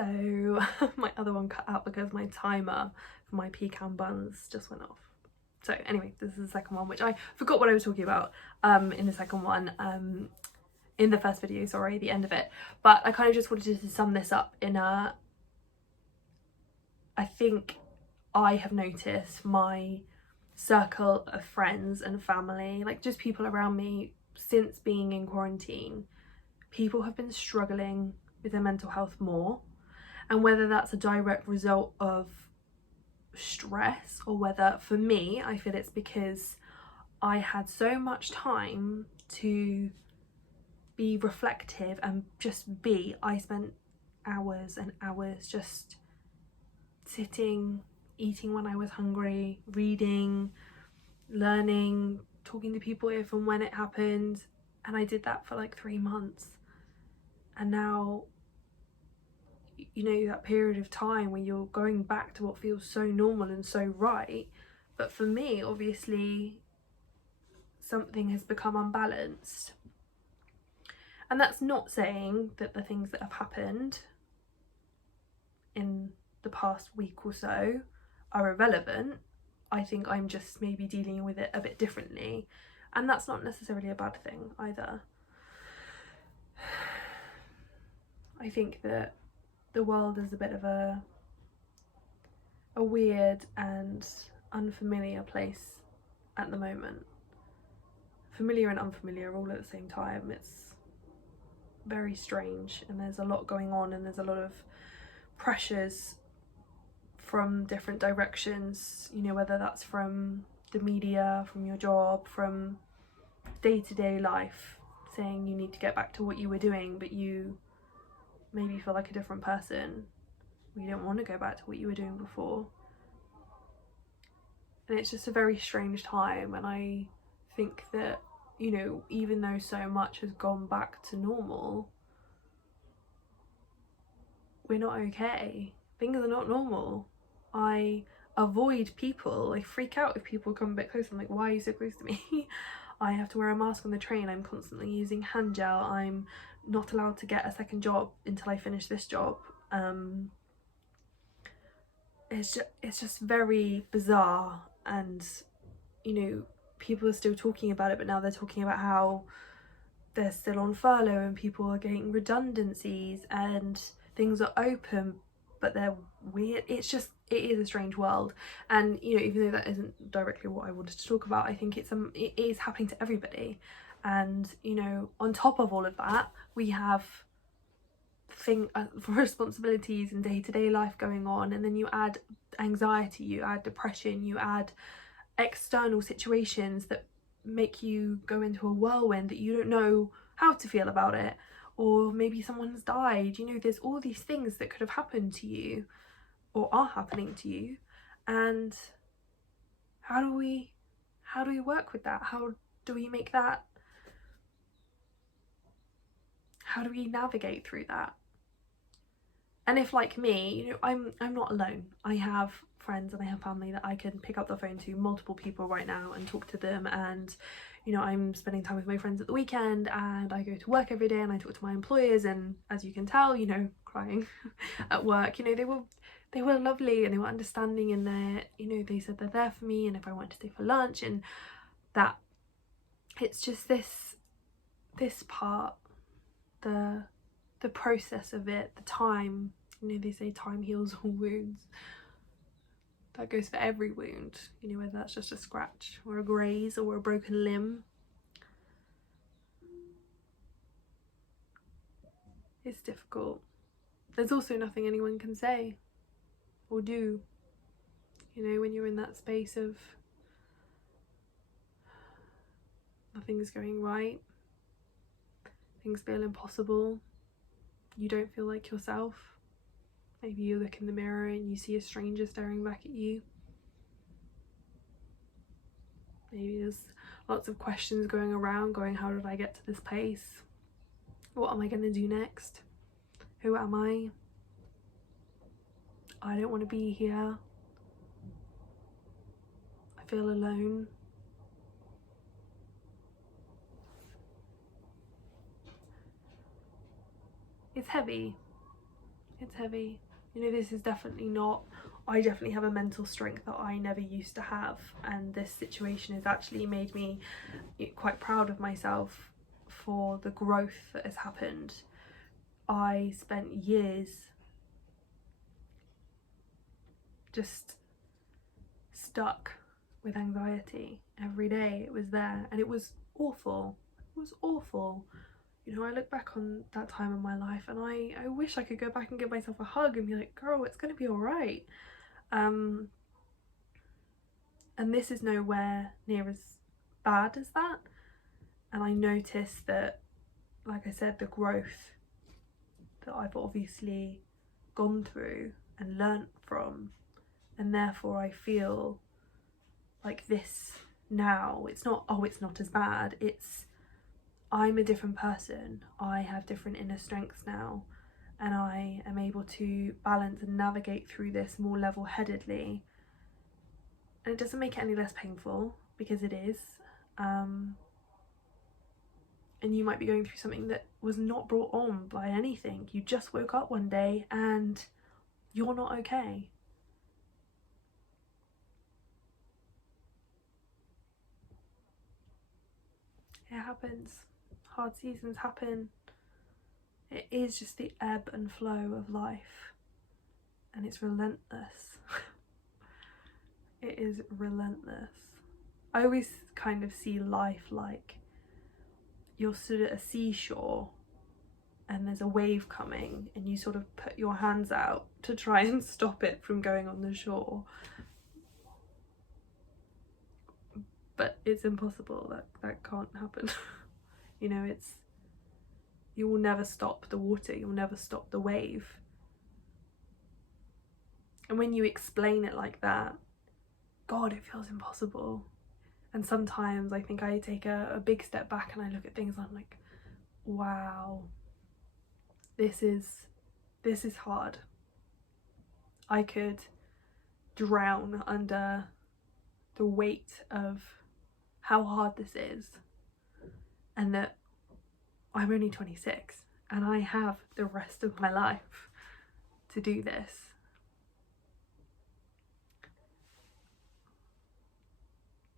So my other one cut out because my timer for my pecan buns just went off. So anyway, this is the second one, which I forgot what I was talking about in the second one, in the first video, sorry, the end of it. But I kind of just wanted to sum this up in a, I think I have noticed my circle of friends and family, like just people around me, since being in quarantine, people have been struggling with their mental health more. And whether that's a direct result of stress, or whether, for me, I feel it's because I had so much time to be reflective and just be. I spent hours and hours just sitting, eating when I was hungry, reading, learning, talking to people if and when it happened, and I did that for like 3 months. And now, you know, that period of time where you're going back to what feels so normal and so right, but for me, obviously, something has become unbalanced. And that's not saying that the things that have happened in the past week or so are irrelevant. I think I'm just maybe dealing with it a bit differently, and that's not necessarily a bad thing either. I think that the world is a bit of a weird and unfamiliar place at the moment. Familiar and unfamiliar all at the same time. It's very strange, and there's a lot going on, and there's a lot of pressures from different directions, you know, whether that's from the media, from your job, from day-to-day life, saying you need to get back to what you were doing, but you maybe feel like a different person, or you don't want to go back to what you were doing before. And it's just a very strange time, and I think that, you know, even though so much has gone back to normal, we're not okay. Things are not normal. I avoid people. I freak out if people come a bit close. I'm like, why are you so close to me? I have to wear a mask on the train. I'm constantly using hand gel. I'm not allowed to get a second job until I finish this job. It's just very bizarre, and, you know, people are still talking about it, but now they're talking about how they're still on furlough and people are getting redundancies and things are open, but they're weird. It is a strange world. And, you know, even though that isn't directly what I wanted to talk about, I think it is happening to everybody. And, you know, on top of all of that, we have responsibilities and day-to-day life going on, and then you add anxiety, you add depression, you add external situations that make you go into a whirlwind that you don't know how to feel about it. Or maybe someone's died, you know, there's all these things that could have happened to you or are happening to you. And how do we work with that? How do we make that, how do we navigate through that? And if, like me, you know, I'm not alone. I have friends and I have family that I can pick up the phone to, multiple people right now, and talk to them. And, you know, I'm spending time with my friends at the weekend, and I go to work every day and I talk to my employers, and as you can tell, you know, crying at work. You know, they were lovely and they were understanding, and they're, you know, they said they're there for me, and if I want to stay for lunch, and that it's just this part, the process of it, the time. You know, they say time heals all wounds. That goes for every wound, you know, whether that's just a scratch or a graze or a broken limb. It's difficult. There's also nothing anyone can say or do, you know, when you're in that space of nothing's going right, things feel impossible, you don't feel like yourself. Maybe you look in the mirror and you see a stranger staring back at you. Maybe there's lots of questions going around, going, how did I get to this place? What am I going to do next? Who am I? I don't want to be here. I feel alone. It's heavy. It's heavy. You know, this is definitely not, I definitely have a mental strength that I never used to have, and this situation has actually made me quite proud of myself for the growth that has happened. I spent years just stuck with anxiety. Every day it was there, and it was awful. It was awful. You know, I look back on that time in my life and I wish I could go back and give myself a hug and be like, girl, it's gonna be all right. And this is nowhere near as bad as that. And I noticed that, like I said, the growth that I've obviously gone through and learnt from, and therefore I feel like this now, it's not, oh, it's not as bad, it's, I'm a different person. I have different inner strengths now, and I am able to balance and navigate through this more level-headedly. And it doesn't make it any less painful, because it is. And you might be going through something that was not brought on by anything. You just woke up one day and you're not okay. It happens. Hard seasons happen. It is just the ebb and flow of life, and it's relentless. It is relentless. I always kind of see life like you're stood at a seashore and there's a wave coming, and you sort of put your hands out to try and stop it from going on the shore, but it's impossible. That can't happen. You know, it's, you will never stop the water, you'll never stop the wave. And when you explain it like that, God, it feels impossible. And sometimes I think I take a big step back and I look at things and I'm like, wow, this is hard. I could drown under the weight of how hard this is, and that I'm only 26 and I have the rest of my life to do this.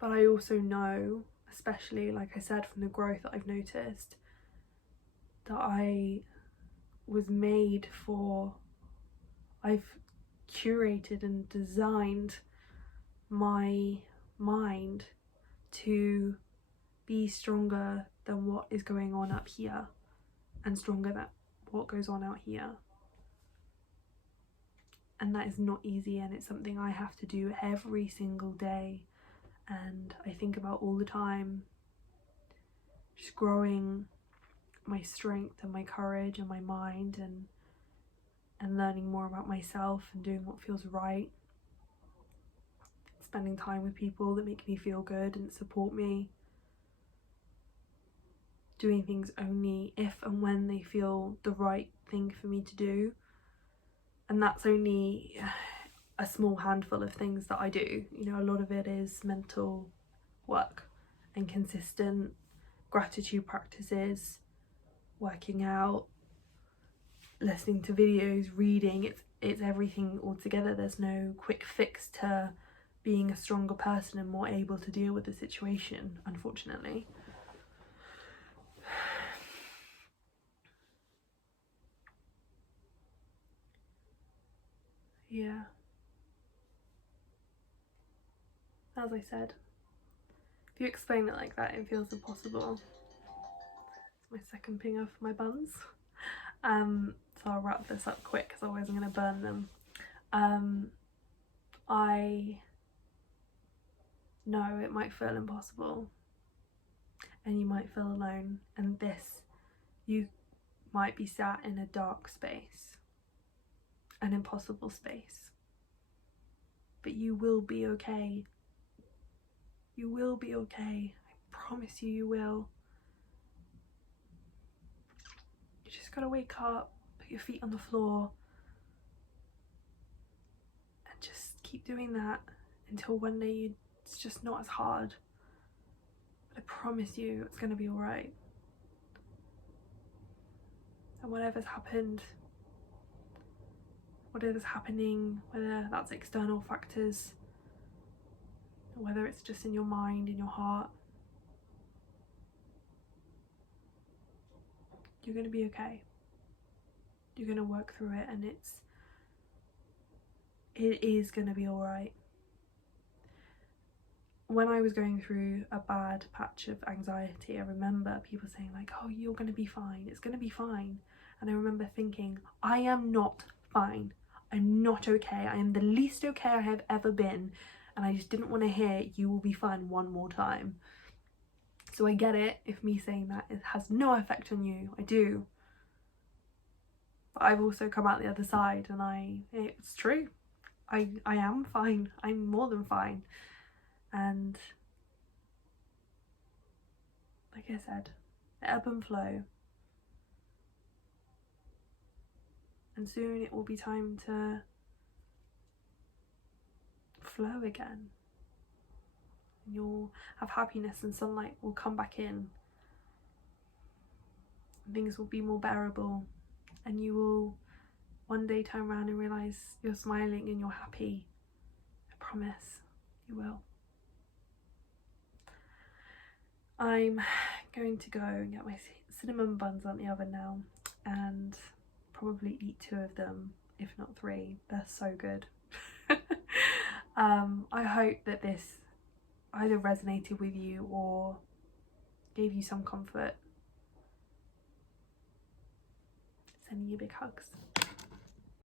But I also know, especially like I said, from the growth that I've noticed, that I was made for, I've curated and designed my mind to be stronger than what is going on up here, and stronger than what goes on out here. And that is not easy, and it's something I have to do every single day, and I think about all the time, just growing my strength and my courage and my mind, and learning more about myself and doing what feels right, spending time with people that make me feel good and support me, doing things only if and when they feel the right thing for me to do. And that's only a small handful of things that I do. You know, a lot of it is mental work and consistent gratitude practices, working out, listening to videos, reading. It's everything all together. There's no quick fix to being a stronger person and more able to deal with the situation, unfortunately. Yeah. As I said, if you explain it like that, it feels impossible. It's my second ping off my buns. So I'll wrap this up quick because otherwise I'm going to burn them. I know it might feel impossible and you might feel alone, and you might be sat in a dark space, an impossible space, but you will be okay. You will be okay. I promise you, you will. You just gotta wake up, put your feet on the floor, and just keep doing that until one day it's just not as hard. But I promise you, it's gonna be alright. And whatever's happened, whatever's happening, whether that's external factors, whether it's just in your mind, in your heart, you're going to be okay. You're going to work through it, and it is going to be alright. When I was going through a bad patch of anxiety, I remember people saying like, oh, you're going to be fine, it's going to be fine. And I remember thinking, I am not fine. I'm not okay. I am the least okay I have ever been. And I just didn't want to hear you will be fine one more time. So I get it if me saying that it has no effect on you. I do. But I've also come out the other side, and it's true. I am fine. I'm more than fine. And like I said, ebb and flow. And soon it will be time to flow again. And you'll have happiness, and sunlight will come back in. And things will be more bearable. And you will one day turn around and realise you're smiling and you're happy. I promise you will. I'm going to go and get my cinnamon buns on the oven now and probably eat 2 of them, if not 3. They're so good. I hope that this either resonated with you or gave you some comfort. Sending you big hugs.